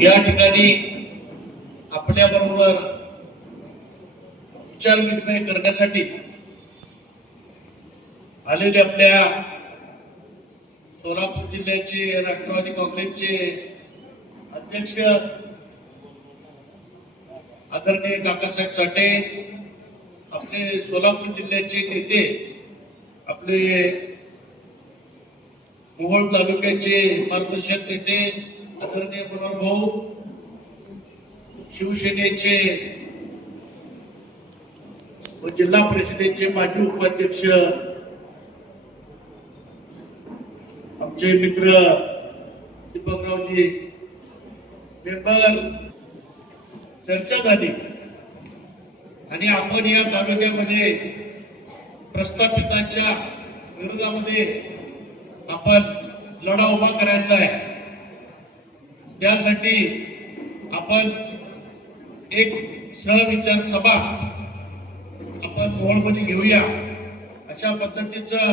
या ठिकाणी आपल्या बरोबर विचार विनिमय करण्यासाठी आलेले आपल्या सोलापूर जिल्ह्याचे राष्ट्रवादी काँग्रेसचे अध्यक्ष आदरणीय काकासाहेब साठे आपले सोलापूर जिल्ह्याचे नेते आपले मोहोळ तालुक्याचे मार्गदर्शक नेते आदरणीय भाऊ शिवसेनेचे व जिल्हा परिषदेचे माजी उपाध्यक्ष आमचे मित्र दीपकरावजी मेंबर चर्चा झाली. आणि आपण या तालुक्यामध्ये प्रस्थापितांच्या विरोधामध्ये आपण लढा उभा करायचा आहे. त्यासाठी आपण एक सहविचार सभा आपण मोहोळमध्ये घेऊया. अशा पद्धतीचा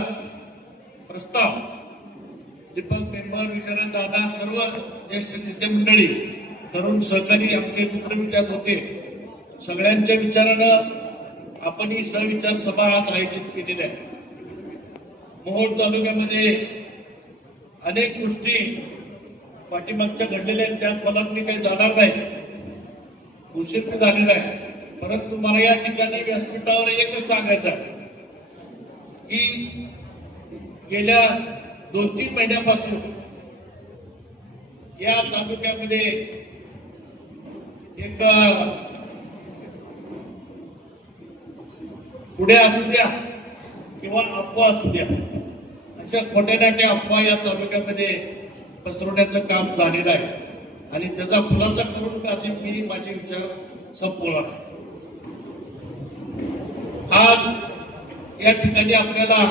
प्रस्ताव दीपक मेंबर विचार दादा सर्व ज्येष्ठ नेते मंडळी तरुण सहकारी आमचे मित्र विचार होते. सगळ्यांच्या विचारानं आपण ही सहविचार सभा आज आयोजित केलेली आहे मोहोळ तालुक्यामध्ये अनेक गोष्टी पाठीमागच्या घडलेल्या त्या फलात मी काही जाणार नाही. उशीर मी झालेला आहे. परंतु मला या ठिकाणी व्यासपीठावर एकच सांगायचं आहे की गेल्या दोन तीन महिन्यापासून या तालुक्यामध्ये एक पुढे असू द्या किंवा अफवा असू द्या अशा खोट्यानाट्या अफवा या तालुक्यामध्ये पसरवण्याचं काम झालेलं आहे. आणि त्याचा खुलासा करून आधी मी माझे विचार संपवणार आहे. आज या ठिकाणी आपल्याला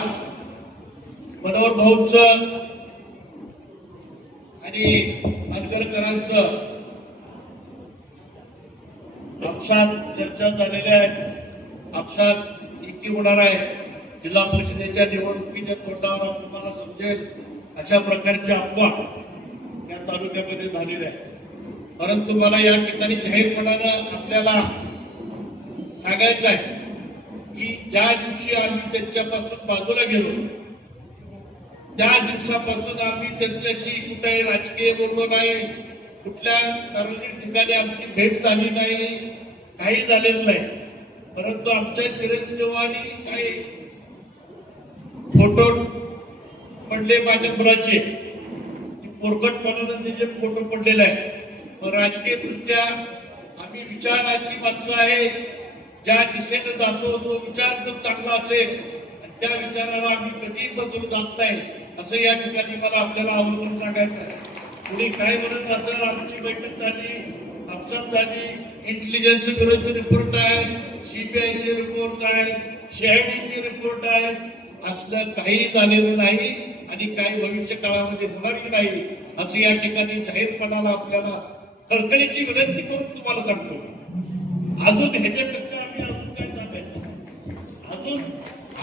मनोहर भाऊंच आणि मानकरकरांचं आपसात चर्चा झालेल्या आहेत आपसात एकी होणार आहे. जिल्हा परिषदेच्या निवडणुकीच्या तोंडावर तुम्हाला समजेल अशा प्रकारची अफवा तालुक्यामध्ये झालेल्या आहे परंतु मला या ठिकाणी जाहीरपणानं आपल्याला सांगायचं आहे की ज्या दिवशी आम्ही त्यांच्यापासून बाजूला गेलो त्या दिवसापासून आम्ही त्यांच्याशी कुठे राजकीय बोललो नाही कुठल्या सार्वजनिक ठिकाणी आमची भेट झाली नाही काही झालेलं नाही. परंतु आमच्या चिरंजीवानी काही फोटो पडले माझ्या मुलाचे. पोरकटपणानं जे फोटो पडलेला आहे राजकीय दृष्ट्या आम्ही विचाराची माणसं आहे. ज्या दिशेने जातो तो विचार जर चांगला असेल. त्या विचाराला आम्ही कधी बदलू जात नाही असं या ठिकाणी मला आपल्याला आवर्जून सांगायचं आहे. कुणी काय म्हणत असेल आमची बैठक झाली आपसात झाली इंटेलिजन्स ब्युरोचे रिपोर्ट आहेत सीबीआयचे रिपोर्ट आहेत सीआयडीचे रिपोर्ट आहेत. असलं काही झालेलं नाही. आणि काही भविष्य काळामध्ये होणारही नाही असं या ठिकाणी जाहीरपणाला आपल्याला कळकळीची विनंती करून तुम्हाला सांगतो. अजून ह्याच्यापेक्षा आम्ही अजून काय सांगायचं? अजून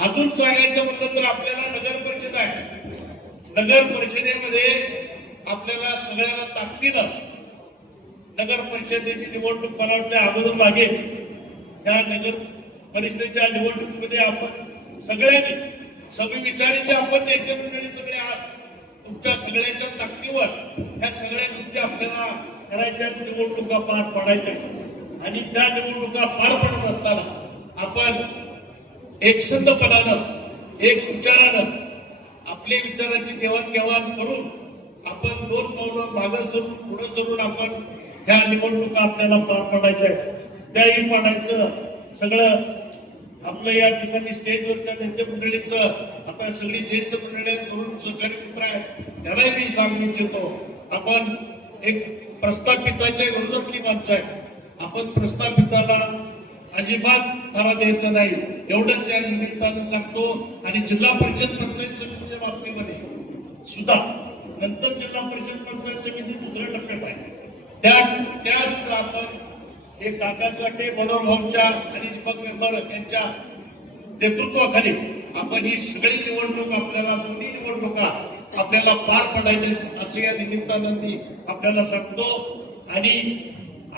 अजून सांगायचं म्हटलं तर आपल्याला नगर परिषद आहे. नगर परिषदेमध्ये आपल्याला सगळ्याला ताकदीनं नगर परिषदेची निवडणूक मला वाटतं अगोदर लागेल. त्या नगर परिषदेच्या निवडणुकीमध्ये आपण सगळ्यांनी सगळी विचारीचे आपण नेते मंडळी सगळे आहात तुमच्या सगळ्यांच्या ताकदीवर ह्या सगळ्या गोष्टी आपल्याला करायच्या आहेत, निवडणुका पार पाडायच्या आहेत. आणि त्या निवडणुका पार पडत असताना आपण एकसंधपणानं एक विचारानं आपले विचाराची देवाणघेवाण करून आपण दोन पावलं मागं सरून पुढे सरून आपण ह्या निवडणुका आपल्याला पार पाडायच्या आहेत त्याही पाडायचं सगळं आपलं या ठिकाणी स्टेजवरच्या नेते मंडळीच आता सगळी ज्येष्ठ मंडळी करून सहकारी मित्र आहेत त्यालाही मी सांगू इच्छितो आपण एक प्रस्थापिताच्या विरोधातली माणसं आहे आपण प्रस्थापिताला अजिबात थारा द्यायचा नाही. एवढंच या निमित्तानं सांगतो. आणि जिल्हा परिषद पंचायत समितीच्या बाबतीमध्ये सुद्धा नंतर जिल्हा परिषद पंचायत समिती दुसऱ्या टप्प्यात आहे. त्या त्या सुद्धा आपण हे काकासाठी मनोहर भाऊंच्या आणि दीपक मेंबर यांच्या नेतृत्वाखाली आपण ही सगळी निवडणूक आपल्याला दोन्ही निवडणुका आपल्याला पार पडायचे असं या निमित्तानं मी आपल्याला सांगतो. आणि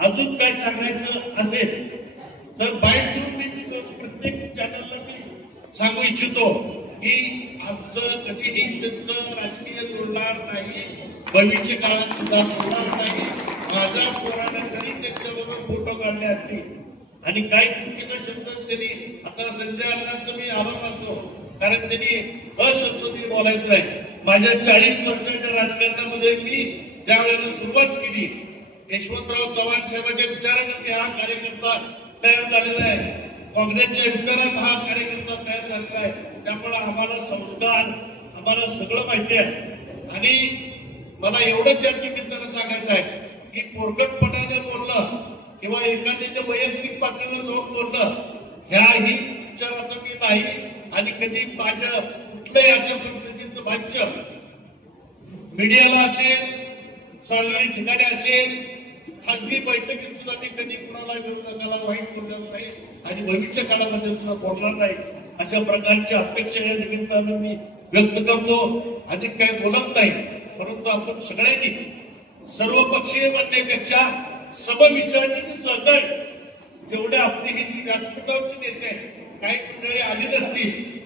अजून काय सांगायचं असेल तर बाईट घेऊन मी प्रत्येक चॅनलला मी सांगू इच्छितो की आमचं कधीही त्यांचं राजकीय जोडणार नाही. भविष्य काळात सुद्धा जोडणार नाही. माझ्या पोरानं मांडले असतील आणि काही चुकीचा शब्द त्यांनी आता संजय अण्णांचं मी आभार मानतो. कारण त्यांनी असंसदीय बोलायचं आहे माझ्या चाळीस वर्षाच्या राजकारणामध्ये मी ज्या वेळेला सुरुवात केली यशवंतराव चव्हाण साहेबांच्या विचारानं मी हा कार्यकर्ता तयार झालेला आहे. काँग्रेसच्या विचारात हा कार्यकर्ता तयार झालेला आहे. त्यामुळे आम्हाला संस्कार आम्हाला सगळं माहिती आहे. आणि मला एवढंच या निमित्तानं सांगायचं आहे की पोरकटपणाने बोललं किंवा एखाद्याच्या वैयक्तिक पातळीवर जाऊन बोलणं ह्याही विचाराचं मी नाही. आणि कधी माझं कुठल्याही अशा पद्धतीचं भाष्य मीडियाला असेल सार्वजनिक ठिकाणी असेल खासगी बैठकीत सुद्धा मी कधी कुणाला विरोधकाला वाईट बोलणार नाही आणि भविष्य काळामध्ये सुद्धा बोलणार नाही. अशा प्रकारच्या अपेक्षा या निमित्तानं मी व्यक्त करतो. अधिक काही बोलत नाही परंतु आपण सगळ्यांनी सर्वपक्षीय म्हणण्यापेक्षा बनण्यापेक्षा समविचारी आणि सहकारी जेवढे आपली हे जी व्यासपीठावरचे नेते आहेत काही मंडळी आले नसतील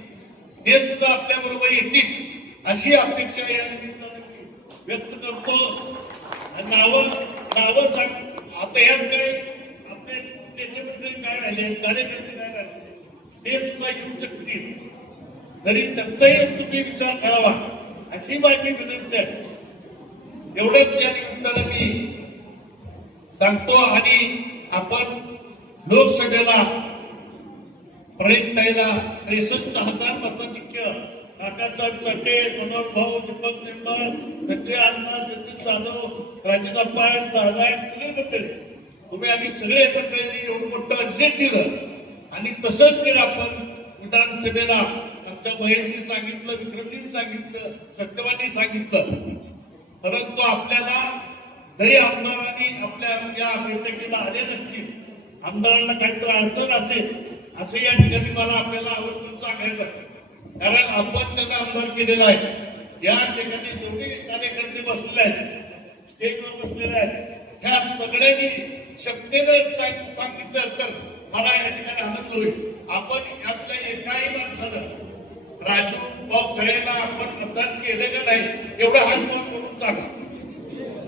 ते सुद्धा आपल्या बरोबर येतील अशी अपेक्षा या निमित्ताने मी व्यक्त करतो. आणि नावं नावं सांग. आता यात काय आपले नेते मंडळी काय राहिले कार्यकर्ते काय राहिले ते सुद्धा येऊ शकतील. तरी त्यांचाही तुम्ही विचार करावा. अशी माझी विनंती आहे. एवढंच या निमित्तानं मी सांगतो आणि आपण लोकसभेला प्रयत्नाला त्रेसष्ट हजार मताधिक्य काकासाहेब चटे मनोहर भाऊ दीपक निर्मळ संजय अण्णा सचिन जाधव राजेंद्र पाय दादा सगळे बद्दल तुम्ही आम्ही सगळे एकत्र एवढं मोठं अन्याय दिलं आणि तसंच जर आपण विधानसभेला आमच्या बहिणीने सांगितलं विक्रमजीने सांगितलं सत्यवानी सांगितलं परंतु आपल्याला जरी आमदारांनी आपल्या या बैठकीला आले नसतील आमदारांना काहीतरी अडचण असेल असं या ठिकाणी मला आपल्याला आवर्जून सांगायचं कारण आपण त्यांना आमदार केलेला आहे. या ठिकाणी दोन्ही कार्यकर्ते बसलेले आहेत. स्टेजवर बसलेले आहेत. ह्या सगळ्यांनी शक्तीनं सांगितलं तर मला या ठिकाणी आनंद होईल. आपण यातल्या एकाही माणसानं राजू भाऊ खरेला आपण मतदान केलं का नाही एवढं हात वर करून सांगा.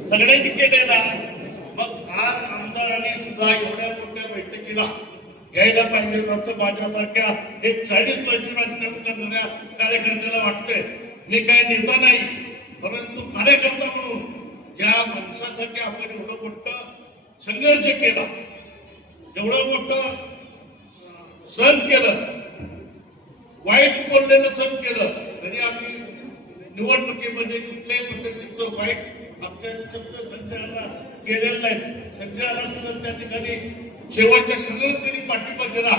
सगळ्यांनी केले ना? मग आज आमदारांनी सुद्धा एवढ्या मोठ्या बैठकीला यायला पाहिजे. असं माझ्यासारख्या एक चाळीस वर्ष राजकारण करणाऱ्या कार्यकर्त्याला वाटतंय मी काय नेता नाही परंतु कार्यकर्ता म्हणून ज्या माणसासाठी आपण एवढं मोठं संघर्ष केला. एवढं मोठं सहन केलं. वाईट बोललेलं सहन केलं. तरी आम्ही निवडणुकीमध्ये कुठल्याही पद्धतीचं वाईट आमच्या शब्द संजयाला गेलेला नाही संजयाला सुद्धा त्या ठिकाणी शेवटच्या सगळं त्यांनी पाठिंबा दिला.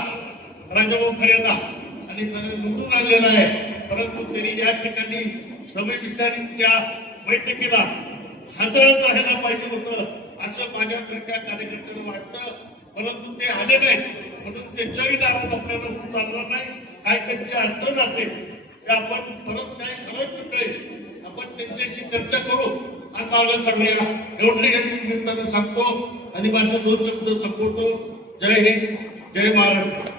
राजाभाऊ खऱ्यांना आणि त्याने निवडून आणलेला आहे. परंतु त्यांनी या ठिकाणी समय विचारी त्या बैठकीला हजरच राहायला पाहिजे होतं असं माझ्यासारख्या कार्यकर्त्यांना वाटतं. परंतु ते आले नाही म्हणून त्यांच्याही दारात आपल्याला होऊन चालणार नाही. काय त्यांची अडचण असेल ते आपण परत काय खरंच आपण त्यांच्याशी चर्चा करू. आणि मागं करूया एवढे या निमित्तानं सांगतो आणि माझे दोन शब्द संपवतो. जय हिंद जय महाराष्ट्र.